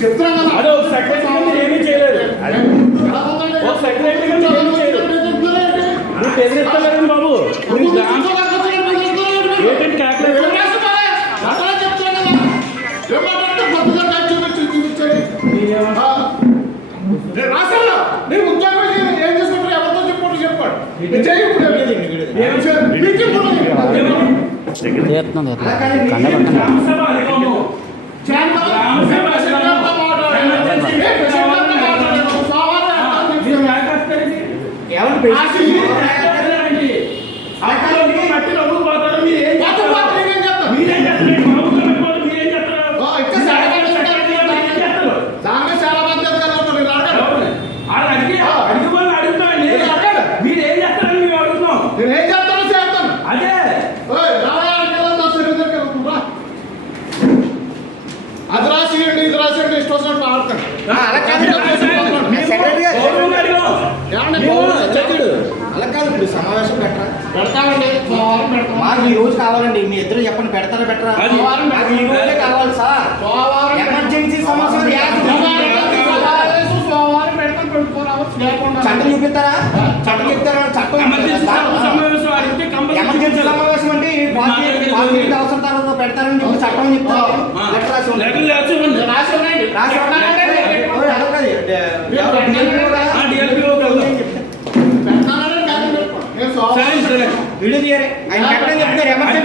చెప్తున్నాం కదా. అదే ఒక సెక్రటరీ ఏమీ చేయలేదు. ఒక సెక్రటరీ ఏమీ చేయలేదు. నువ్వు బెదిరిస్తలేదు బాబు. ఏంటంటే క్యాక్లెట్ రాశాను. నేను ఉద్యోగం ఏం చేసుకుంటారు ఎవరితో చెప్పుకుంటూ చెప్పాడు. సమావేశం పెడతామండి. మాకు ఈ రోజు కావాలండి. మీ ఇద్దరు చెప్పండి, పెడతారా పెట్టరా? మాకు ఈ రోజే కావాలి సార్. ఎమర్జెన్సీ సమస్య చట్టం చూపిస్తారా? చట్టం చెప్తారా? చట్టం ఎమర్జెన్సీ సమావేశం అంటే అవసరం తర్వాత పెడతారని చెప్పి చట్టం చెప్తారు. వీడియో తీయాలి. ఆయన చెప్తారు ఎమర్జెన్సీ